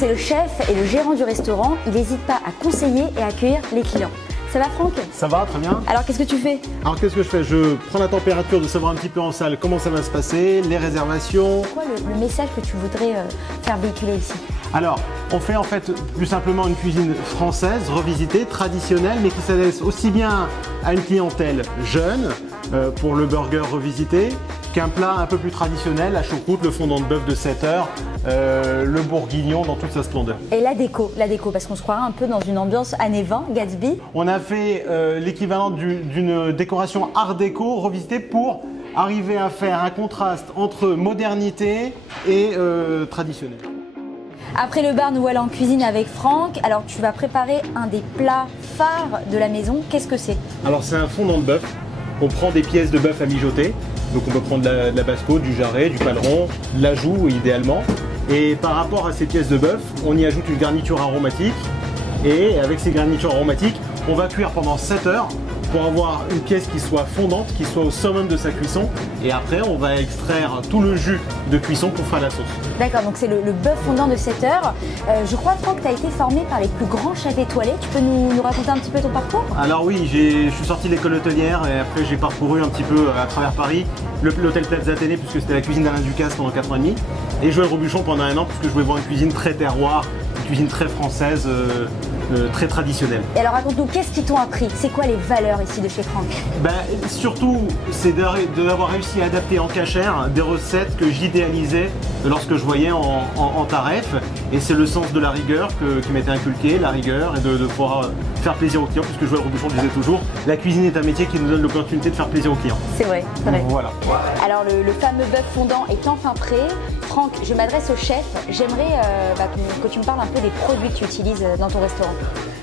c'est le chef et le gérant du restaurant. Il n'hésite pas à conseiller et à accueillir les clients. Ça va Franck? Ça va, très bien. Alors qu'est-ce que tu fais? Alors qu'est-ce que je fais? Je prends la température, de savoir un petit peu en salle comment ça va se passer, les réservations. C'est quoi le message que tu voudrais faire véhiculer ici? Alors, on fait en fait plus simplement une cuisine française, revisitée, traditionnelle, mais qui s'adresse aussi bien à une clientèle jeune, pour le burger revisité, qu'un plat un peu plus traditionnel, la choucroute, le fondant de bœuf de 7 heures, le bourguignon dans toute sa splendeur. Et la déco, parce qu'on se croirait un peu dans une ambiance années 20, Gatsby. On a fait l'équivalent d'une décoration art déco revisitée pour arriver à faire un contraste entre modernité et traditionnel. Après le bar, nous voilà en cuisine avec Franck. Alors tu vas préparer un des plats phares de la maison. Qu'est-ce que c'est? Alors c'est un fondant de bœuf. On prend des pièces de bœuf à mijoter. Donc on peut prendre de la basse-côte, du jarret, du paleron, de la joue idéalement. Et par rapport à ces pièces de bœuf, on y ajoute une garniture aromatique. Et avec ces garnitures aromatiques, on va cuire pendant 7 heures pour avoir une pièce qui soit fondante, qui soit au summum de sa cuisson. Et après, on va extraire tout le jus de cuisson pour faire la sauce. D'accord, donc c'est le bœuf fondant de 7 heures. Je crois, Franck, que tu as été formé par les plus grands chefs étoilés. Tu peux nous raconter un petit peu ton parcours? Alors oui, je suis sorti de l'école hôtelière et après j'ai parcouru un petit peu à travers Paris l'hôtel Plaza Athénée, puisque c'était la cuisine d'Alain Ducasse pendant 4 ans et demi. Et Joël Robuchon pendant 1 an, puisque je voulais voir une cuisine très terroir, une cuisine très française, très traditionnelle. Et alors raconte-nous, qu'est-ce qu'ils t'ont appris? C'est quoi les valeurs ici de chez Franck? Surtout, c'est d'avoir réussi à adapter en cachère des recettes que j'idéalisais lorsque je voyais en taref. Et c'est le sens de la rigueur qui m'était inculqué, la rigueur, et de pouvoir faire plaisir aux clients, puisque Joël Robuchon disait toujours, la cuisine est un métier qui nous donne l'opportunité de faire plaisir aux clients. C'est vrai, c'est vrai. Voilà. Alors le fameux bœuf fondant est enfin prêt. Franck, je m'adresse au chef. J'aimerais que tu me parles un peu des produits que tu utilises dans ton restaurant.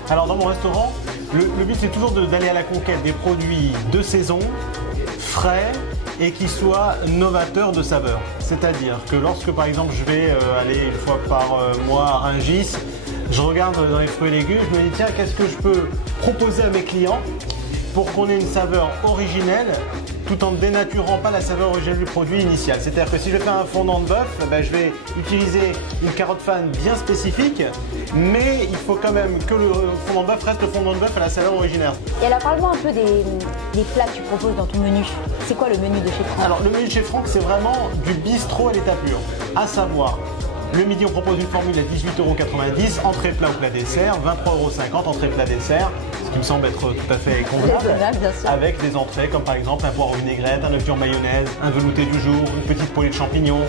Alors dans mon restaurant, le but c'est toujours d'aller à la conquête des produits de saison, frais et qui soient novateurs de saveur. C'est-à-dire que lorsque par exemple je vais aller une fois par mois à Rungis, je regarde dans les fruits et légumes, je me dis tiens, qu'est-ce que je peux proposer à mes clients pour qu'on ait une saveur originelle tout en ne dénaturant pas la saveur originelle du produit initial. C'est-à-dire que si je fais un fondant de bœuf, je vais utiliser une carotte fan bien spécifique, mais il faut quand même que le fondant de bœuf reste le fondant de bœuf à la saveur originaire. Et alors parle-moi un peu des plats que tu proposes dans ton menu. C'est quoi le menu de chez Franck? Alors le menu de chez Franck, c'est vraiment du bistrot à l'état pur, à savoir le midi, on propose une formule à 18,90 €, entrée plat ou plat dessert, 23,50 € entrée plat dessert, ce qui me semble être tout à fait convenable, avec des entrées comme par exemple un poireau vinaigrette, un œuf dur mayonnaise, un velouté du jour, une petite poêlée de champignons,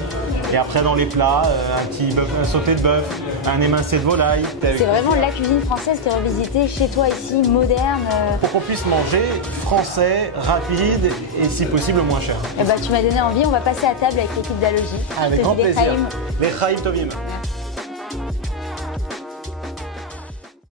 et après dans les plats, un sauté de bœuf, un émincé de volaille. C'est vraiment la cuisine française qui est revisitée chez toi ici, moderne. Pour qu'on puisse manger français, rapide et si possible moins cher. Tu m'as donné envie, on va passer à table avec l'équipe d'Alogie. Avec grand plaisir. Les Chaim Tovim.